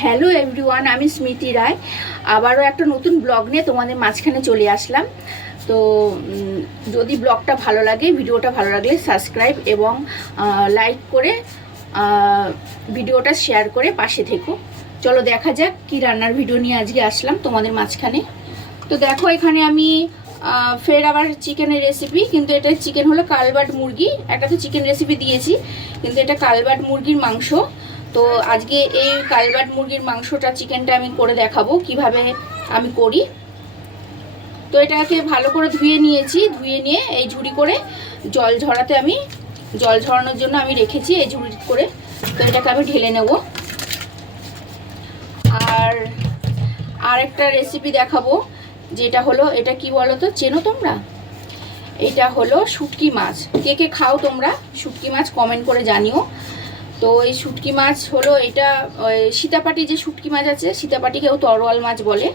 Hello everyone, আমি স্মৃতি রায় আবারও একটা নতুন ব্লগ নিয়ে তোমাদের মাঝখানে চলে আসলাম। তো যদি ব্লগটা ভালো লাগে, ভিডিওটা ভালো লাগলে সাবস্ক্রাইব এবং লাইক করে ভিডিওটা শেয়ার করে পাশে থেকো। চলো দেখা যাক কি রান্নার ভিডিও নিয়ে আজকে আসলাম তোমাদের মাঝখানে। তো দেখো এখানে আমি ফের আবার চিকেনের রেসিপি, কিন্তু এটা চিকেন হলো কালবাট মুরগি। একটা তো চিকেন রেসিপি দিয়েছি, কিন্তু এটা কালবাট মুরগির মাংস। তো আজকে এই কালবাট মুরগির মাংসটা, চিকেনটা আমি করে দেখাবো কিভাবে আমি করি। তো এটাকে ভালো করে ধুয়ে নিয়েছি, ধুয়ে নিয়ে এই ঝুড়ি করে জল ঝরানোর জন্য আমি রেখেছি এই ঝুড়ি করে। তো এটাকে আমি ঢেলে নেব। আর একটা রেসিপি দেখাবো, যেটা হলো, এটা কি বলো তো, চেনো তোমরা? এটা হলো শুটকি মাছ। কে কে খাও তোমরা শুটকি মাছ কমেন্ট করে জানিও। তো এই শুটকি মাছ হলো, এটা সীতাপাটি যে শুটকি মাছ আছে, সীতাপাটিকেও তরোয়াল মাছ বলে।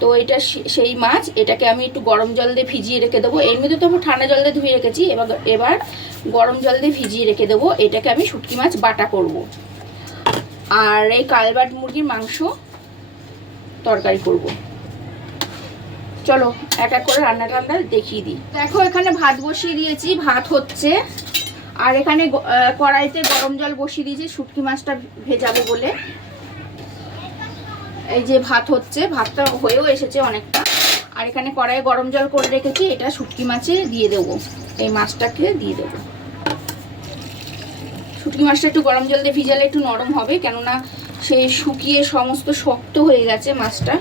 তো এটা সেই মাছ। এটাকে আমি একটু গরম জল দিয়ে ভিজিয়ে রেখে দেবো। এমনিতে তো ঠান্ডা জল দিয়ে ধুয়ে রেখেছি, এবার গরম জল দিয়ে ভিজিয়ে রেখে দেবো। এটাকে আমি শুটকি মাছ বাটা করব। আর এই কালবাট মুরগির মাংস তরকারি করব। চলো এক এক করে রান্নাটা আমরা দেখিয়ে দিই। দেখো এখানে ভাত বসিয়ে দিয়েছি, ভাত হচ্ছে। আর এখানে কড়াইতে গরম জল বসিয়ে দিয়েছি শুটকি মাছটা ভেজাবো বলে। এই যে ভাত হচ্ছে, ভাতটা হয়েও এসেছে অনেকটা। আর এখানে কড়াইয়ে গরম জল করে রেখেছি, এটা শুটকি মাছে দিয়ে দেবো। এই মাছটাকে দিয়ে দেবো। শুটকি মাছটা একটু গরম জল দিয়ে ভিজালে একটু নরম হবে, কেননা সেই শুকিয়ে সমস্ত শক্ত হয়ে গেছে মাছটা।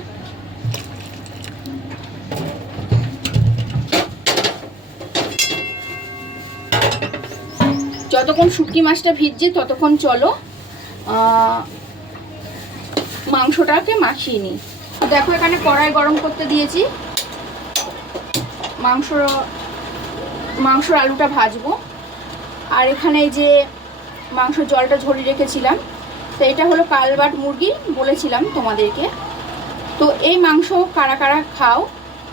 যতক্ষণ শুটকি মাছটা ভিজছে ততক্ষণ চলো মাংসটাকে মাখিয়ে নিই। দেখো এখানে কড়াই গরম করতে দিয়েছি, মাংসর আলুটা ভাজবো। আর এখানে এই যে মাংস জলটা ঝরিয়ে রেখেছিলাম, তো এটা হলো কালবাট মুরগি বলেছিলাম তোমাদেরকে। তো এই মাংস কারা কারা খাও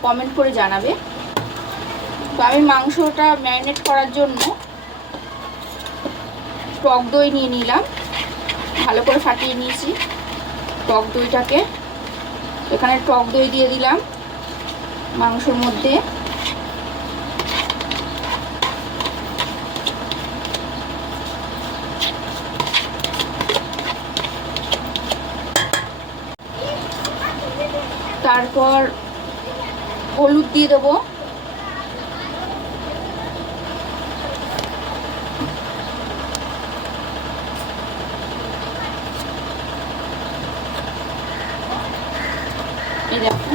কমেন্ট করে জানাবে। তো আমি মাংসটা ম্যারিনেট করার জন্য টক দই নিয়ে নিলাম, ভালো করে ফাটিয়ে নিয়েছি টক দইটাকে। এখানে টক দই দিয়ে দিলাম মাংসর মধ্যে। তারপর হলুদ দিয়ে দেবো। এই দেখো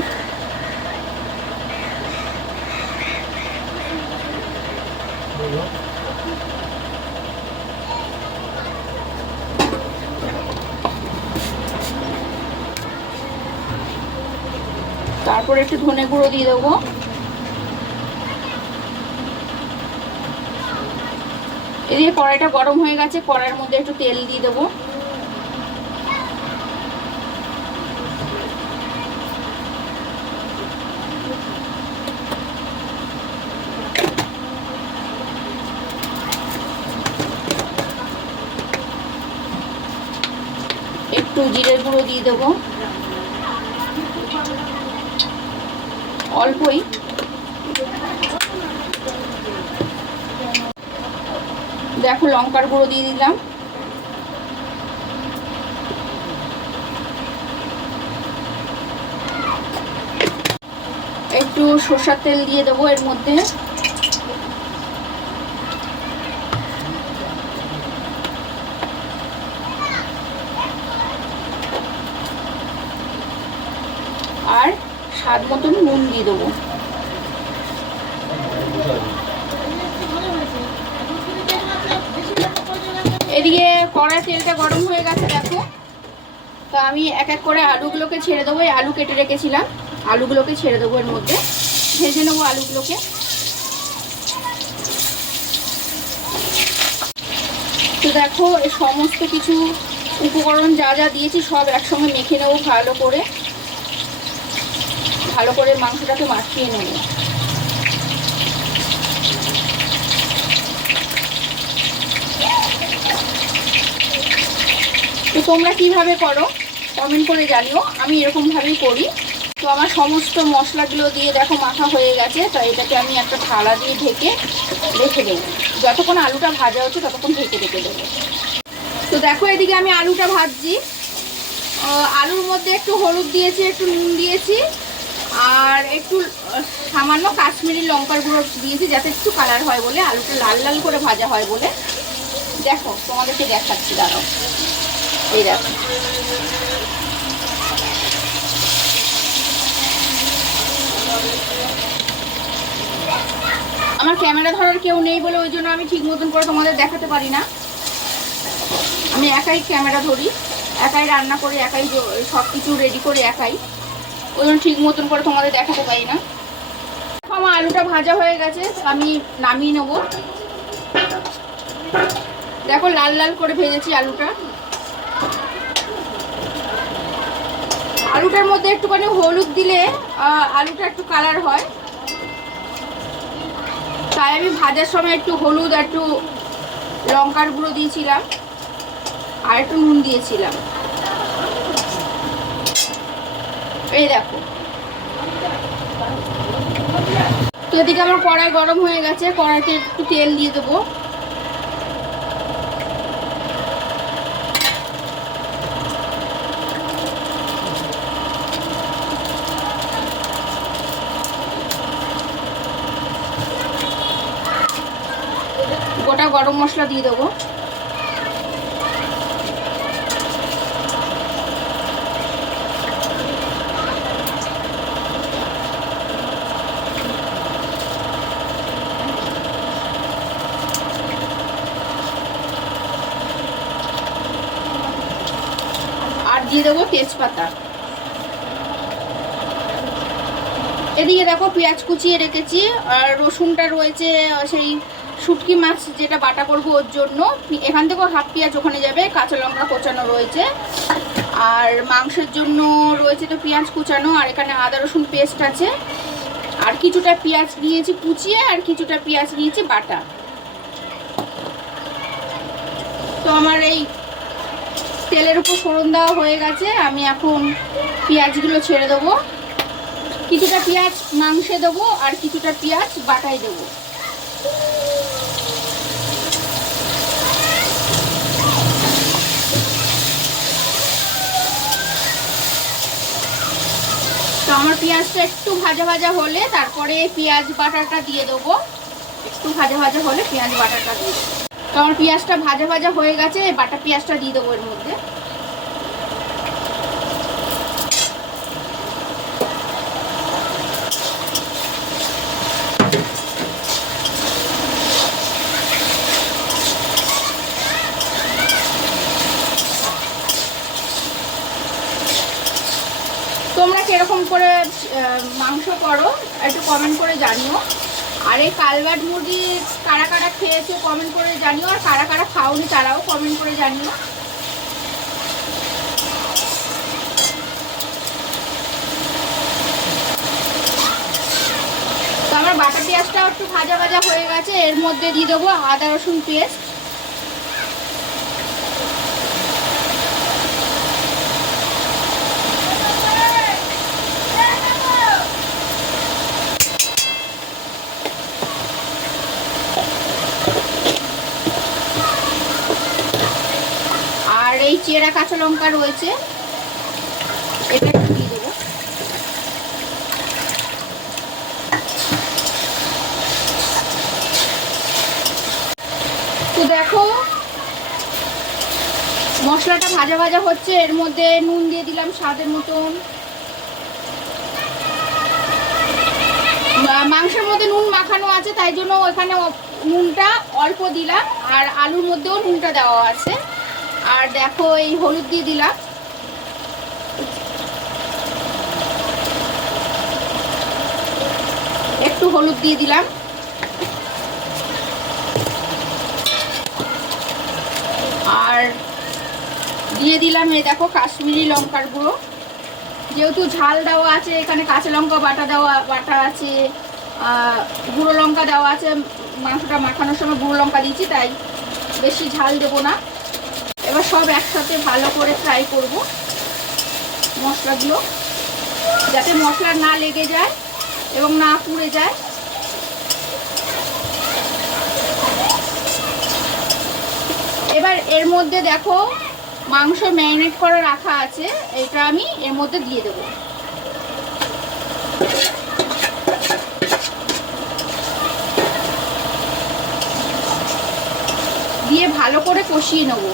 তারপর একটু ধনে গুঁড়ো দিয়ে দেবো। এদিকে কড়াইটা গরম হয়ে গেছে, কড়াইয়ের মধ্যে একটু তেল দিয়ে দেবো। একটু জিরের গুঁড়ো দিয়ে দেবো, অল্পই। দেখো লঙ্কার গুঁড়ো দিয়ে দিলাম। একটু সরষের তেল দিয়ে দেবো এর মধ্যে। আর স্বাদ মতন নুন দিয়ে দেবো। এদিকে কড়াই তেলটা গরম হয়ে গেছে দেখো। তো আমি এক এক করে আলুগুলোকে ছেড়ে দেবো। এই আলু কেটে রেখেছিলাম, আলুগুলোকে ছেড়ে দেবো এর মধ্যে, ভেজে নেবো আলুগুলোকে। তো দেখো এই সমস্ত কিছু উপকরণ যা যা দিয়েছি সব একসঙ্গে মেখে নেবো ভালো করে মাংসটাকে মাখিয়ে নেবো। তো তোমরা কিভাবে করো কমেন্ট করে জানিও। আমি এরকমভাবেই করি। তো আমার সমস্ত মশলাগুলো দিয়ে দেখো মাখা হয়ে গেছে। তো এটাকে আমি একটা থালা দিয়ে ঢেকে রেখে দেবো। যতক্ষণ আলুটা ভাজা হচ্ছে ততক্ষণ ঢেকে রেখে দেবো। তো দেখো এদিকে আমি আলুটা ভাজছি। আলুর মধ্যে একটু হলুদ দিয়েছি, একটু নুন দিয়েছি, আর একটু সামান্য কাশ্মীরি লঙ্কার গুঁড়ো দিয়েছি, যাতে একটু কালার হয় বলে, আলুটা লাল লাল করে ভাজা হয় বলে। দেখো তোমাদেরকে দেখাচ্ছি, দাঁড়াও। এই দেখো, আমার ক্যামেরা ধরার কেউ নেই বলে ওই জন্য আমি ঠিক মতন করে তোমাদের দেখাতে পারি না। আমি একাই ক্যামেরা ধরি, একাই রান্না করে, একাই সব কিছু রেডি করে একাই, ওই জন্য ঠিক মতন করে তোমাদের দেখাতে পারি না। আমার আলুটা ভাজা হয়ে গেছে, আমি নামিয়ে নেব। দেখো লাল লাল করে ভেজেছি আলুটা। আলুটার মধ্যে একটুখানি হলুদ দিলে আলুটা একটু কালার হয়, তাই আমি ভাজার সময় একটু হলুদ, একটু লঙ্কার গুঁড়ো দিয়েছিলাম, আর একটু নুন দিয়েছিলাম। এই দেখো। তো এদিকে আমার কড়াই গরম হয়ে গেছে, কড়াইতে একটু তেল দিয়ে দেবো। গোটা গরম মশলা দিয়ে দেবো। আর দিয়ে দেবো তেজপাতা। এদিকে দেখো পেঁয়াজ কুচিয়ে রেখেছি, আর রসুনটা রয়েছে সেই শুটকি মাছ যেটা বাটা করব ওর জন্য। এখান থেকেও হাফ পেঁয়াজ ওখানে যাবে, কাঁচা লঙ্কা কোচানো রয়েছে। আর মাংসের জন্য রয়েছে তো পেঁয়াজ কুচানো, আর এখানে আদা রসুন পেস্ট আছে, আর কিছুটা পেঁয়াজ নিয়েছি কুচিয়ে, আর কিছুটা পেঁয়াজ নিয়েছি বাটা। তো আমার এই তেলের উপর ফোড়ন দেওয়া হয়ে গেছে, আমি এখন পেঁয়াজগুলো ছেড়ে দেবো। কিছুটা পেঁয়াজ মাংসে দেবো, আর কিছুটা পেঁয়াজ বাটায় দেবো। তো আমার পেঁয়াজটা একটু ভাজা ভাজা হলে তারপরে পেঁয়াজ বাটাটা দিয়ে দেবো। একটু ভাজা ভাজা হলে পেঁয়াজ বাটাটা দিয়ে দেবো। তো আমার পেঁয়াজটা ভাজা ভাজা হয়ে গেছে, বাটা পেঁয়াজটা দিয়ে দেবো এর মধ্যে। তোমরা কিরকম করে মাংস করো একটু কমেন্ট করে জানিও। আর এই কালবাট মুরগি কারা কারা খেয়েছো কমেন্ট করে জানিও, আর কারা কারা খাওনি তারাও কমেন্ট করে জানিও। তো আমার বাটা পেঁয়াজটাও একটু ভাজা ভাজা হয়ে গেছে, এর মধ্যে দিয়ে দেবো আদা রসুন পেস্ট। আর এই চেরা কাঁচা লঙ্কা রয়েছে, এটা একটু দিয়ে দেবো। তো দেখো মশলাটা ভাজা ভাজা হচ্ছে, এর মধ্যে নুন দিয়ে দিলাম স্বাদের মতন। মাংসের মধ্যে নুন মাখানো আছে, তাই জন্য ওখানে নুনটা অল্প দিলাম, আর আলুর মধ্যেও নুনটা দেওয়া আছে। আর দেখো এই হলুদ দিয়ে দিলাম, একটু হলুদ দিয়ে দিলাম। আর দিয়ে দিলাম এই দেখো কাশ্মীরি লঙ্কার গুঁড়ো। যেহেতু ঝাল দেওয়া আছে, এখানে কাঁচা লঙ্কা বাটা আছে, গুঁড়ো লঙ্কা দেওয়া আছে, মাংসটা মাখানোর সময় গুঁড়ো লঙ্কা দিয়েছি, তাই বেশি ঝাল দেবো না। এবার সব একসাথে ভালো করে ফ্রাই করব। মশলাগুলো, যাতে মশলা না লেগে যায় এবং না পুড়ে যায়। এবার এর মধ্যে দেখো মাংস ম্যারিনেট করে রাখা আছে, এটা আমি এর মধ্যে দিয়ে দেবো। দিয়ে ভালো করে কষিয়ে নেব।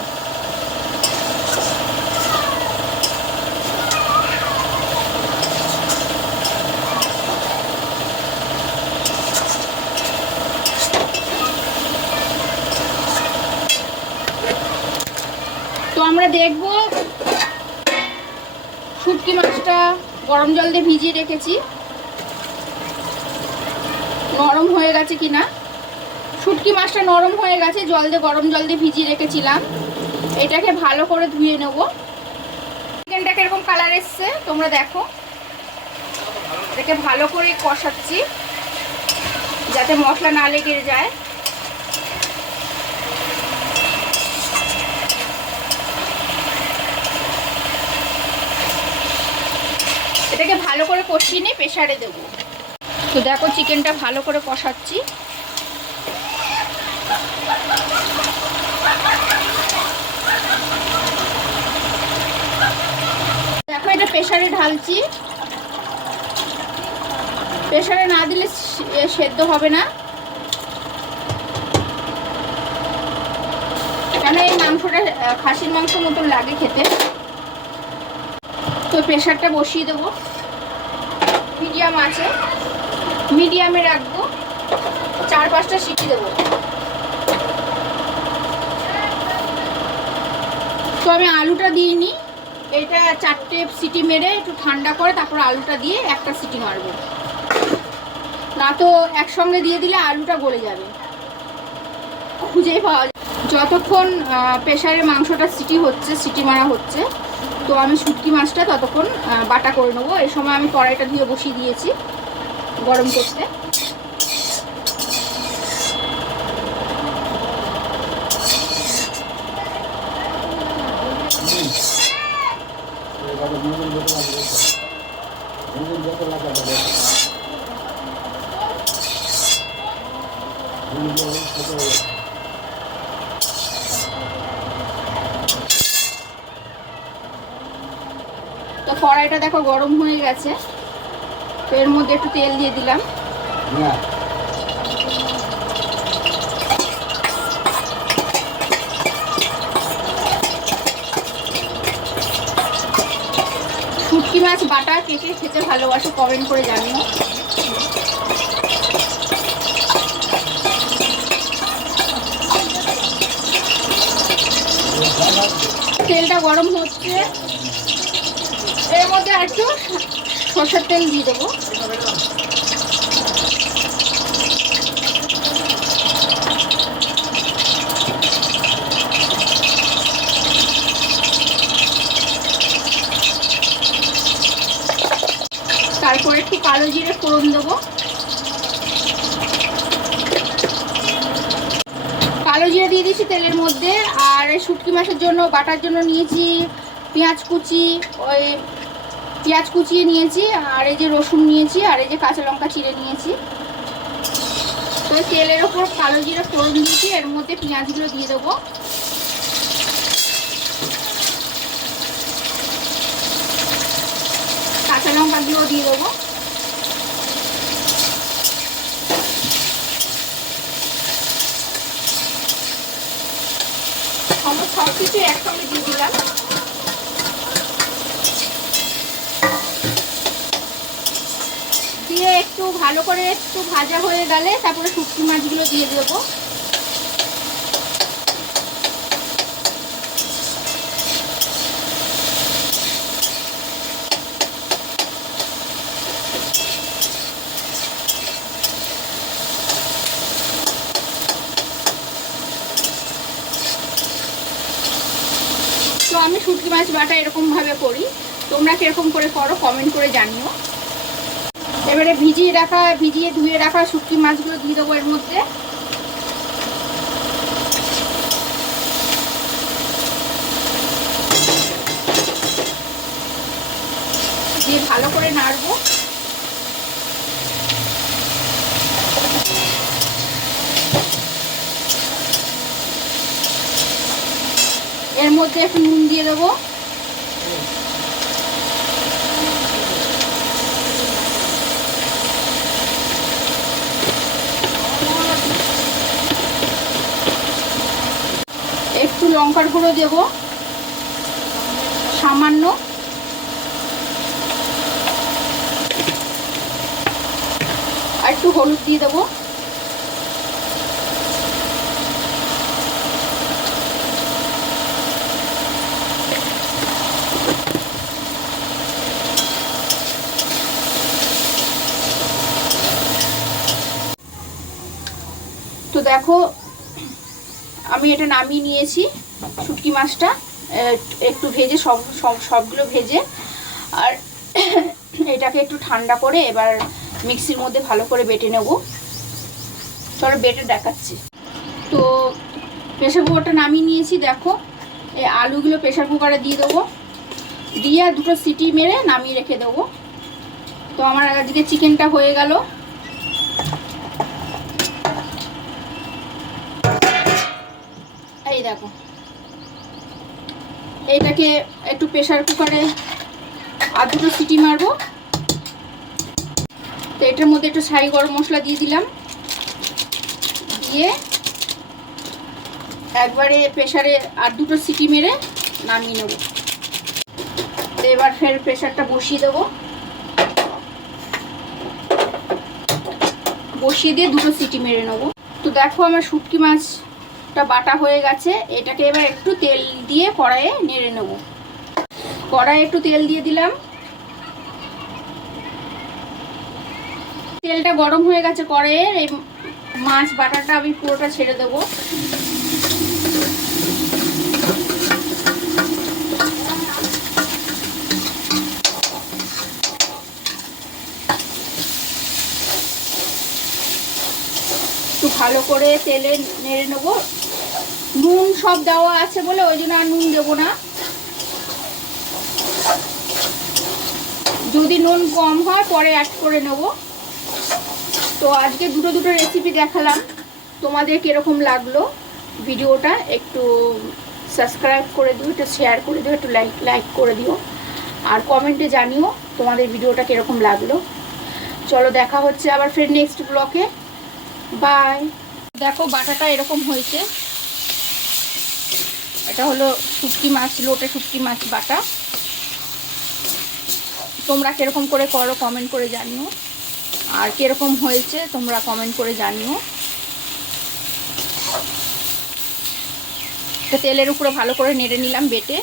তো আমরা দেখব শুটকি মাছটা গরম জল দিয়ে ভিজিয়ে রেখেছি, নরম হয়ে গেছে কিনা। শুটকি মাছটা নরম হয়ে গেছে, গরম জল দিয়ে ভিজিয়ে রেখেছিলাম। এটাকে ভালো করে ধুয়ে নেব। চিকেনটা কিরকম কালার এসছে তোমরা দেখো। এটাকে ভালো করে কষাচ্ছি যাতে মশলা না লেগে যায়। এটাকে ভালো করে কষিয়ে নিয়ে প্রেসারে দেবো। তো দেখো চিকেনটা ভালো করে কষাচ্ছি। দেখো এটা প্রেসারে ঢালছি। প্রেসারে না দিলে সেদ্ধ হবে না, কেন এই মাংসটা খাসির মাংস মতন লাগে খেতে। তো প্রেসারটা বসিয়ে দেবো, মিডিয়াম আছে, মিডিয়ামে রাখবো। 4-5টা সিটি দেবো। তো আমি আলুটা দিইনি, এটা 4টে সিটি মেরে একটু ঠান্ডা করে তারপর আলুটা দিয়ে একটা সিটি মারবো, না তো একসঙ্গে দিয়ে দিলে আলুটা গলে যাবে, খুঁজেই পাওয়া যায়। যতক্ষণ প্রেসারে মাংসটা সিটি মারা হচ্ছে, তো আমি শুটকি মাছটা ততক্ষণ বাটা করে নেবো। এই সময় আমি কড়াইটা ধুয়ে বসিয়ে দিয়েছি গরম করতে। তো কড়াইটা দেখো গরম হয়ে গেছে, তো এর মধ্যে একটু তেল দিয়ে দিলাম। শুটকি মাছ বাটা কে কে খেতে ভালোবাসে কমেন্ট করে জানিও। তেলটা গরম হচ্ছে, এর মধ্যে আর একটু সরষের তেল দিয়ে দেবো। তারপর একটু কালো জিরে ফোড়ন দেবো। কালো জিরে দিয়ে দিয়েছি তেলের মধ্যে। আর শুটকি মাছের জন্য বাটার জন্য নিয়েছি পেঁয়াজ কুচি, ওই পেঁয়াজ কুচিয়ে নিয়েছি, আর এই যে রসুন নিয়েছি, আর এই যে কাঁচা লঙ্কা চিড়ে নিয়েছি। তো তেলের ওপর কালো জিরে ফোড়ন দিয়েছি, এর মধ্যে পেঁয়াজগুলো দিয়ে দেবো। কাঁচা লঙ্কাগুলো দিয়ে দেবো। সব কিছু একসঙ্গে দিয়ে দিলাম। দিয়ে একটু ভালো করে একটু ভাজা হয়ে গেলে তারপরে শুটকি মাছগুলো দিয়ে দেবো। তো আমি শুটকি মাছ বাটা এরকমভাবে করি, তোমরা কিরকম করে করো কমেন্ট করে জানিও। এবারে ভিজিয়ে ধুয়ে রাখা শুটকি মাছগুলো দিয়ে দেবো এর মধ্যে। দিয়ে ভালো করে নাড়বো। এর মধ্যে একটু নুন দিয়ে দেবো। একটু লঙ্কার গুঁড়ো দেব সামান্য, আর একটু হলুদ দিয়ে দেবো। তো দেখো আমি এটা নামিয়ে নিয়েছি শুটকি মাছটা, একটু ভেজে সবগুলো ভেজে। আর এটাকে একটু ঠান্ডা করে এবার মিক্সির মধ্যে ভালো করে বেটে নেব। চলো বেটে দেখাচ্ছি। তো প্রেসার কুকারটা নামিয়ে নিয়েছি। দেখো এই আলুগুলো প্রেসার কুকারে দিয়ে দেবো, দিয়ে 2টো সিটি মেরে নামিয়ে রেখে দেবো। তো আমার আজকে চিকেনটা হয়ে গেল। এই দেখো এইটাকে একটু প্রেসার কুকারে 2টো সিটি মারবো। তো এটার মধ্যে একটু ছাই গরম মশলা দিয়ে দিলাম, দিয়ে একবারে প্রেসারে 2টো সিটি মেরে নামিয়ে নেব। তো এবার ফের প্রেসারটা বসিয়ে দেবো, বসিয়ে দিয়ে 2টো সিটি মেরে নেব। তো দেখো আমার শুটকি মাছটা বাটা হয়ে গেছে। এটাকে এবার একটু তেল দিয়ে কড়াইয়ে নেড়ে নেব। কড়াইয়ে একটু তেল দিয়ে দিলাম, তেলটা গরম হয়ে গেছে। কড়াইয়ের এই মাছ বাটাটা আমি পুরোটা ছেড়ে দেবো। একটু ভালো করে তেলে নেড়ে নেব। নুন সব দেওয়া আছে বলে ওই জন্য আর নুন দেবো না। যদি নুন কম হয় পরে অ্যাড করে নেব। তো আজকে দুটো রেসিপি দেখালাম, তোমাদের কীরকম লাগলো ভিডিওটা একটু সাবস্ক্রাইব করে দিও, একটু শেয়ার করে দিও, একটু লাইক করে দিও, আর কমেন্টে জানিও তোমাদের ভিডিওটা কীরকম লাগলো। চলো দেখা হচ্ছে আবার ফের নেক্সট ব্লগে। বাই। দেখো বাটাটা এরকম হয়েছে। এটা হলো শুটকি মাছ, লোটে শুটকি মাছ বাটা। তোমরা কীরকম করে করো কমেন্ট করে জানিও, আর কীরকম হয়েছে তোমরা কমেন্ট করে জানিও। তো তেলের উপরে ভালো করে নেড়ে নিলাম বেটে।